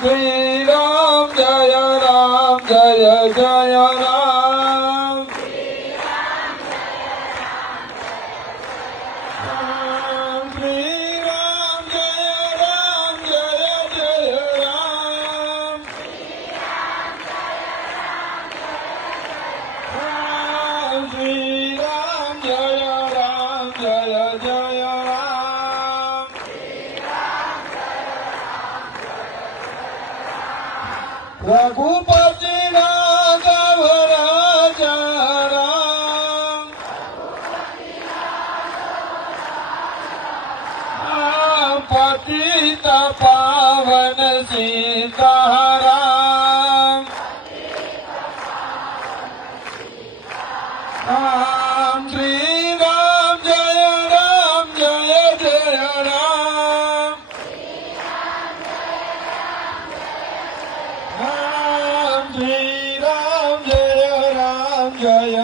શ્રી રામ જય રામ જય જય રામ શ્રી રામ જય જય રામ શ્રી રામ જય જય રામ રઘુપતિ રાઘવ રાજા રામ પતિત પાવન સીતારામ શ્રી રામ જય જય રામ શ્રી રામ જય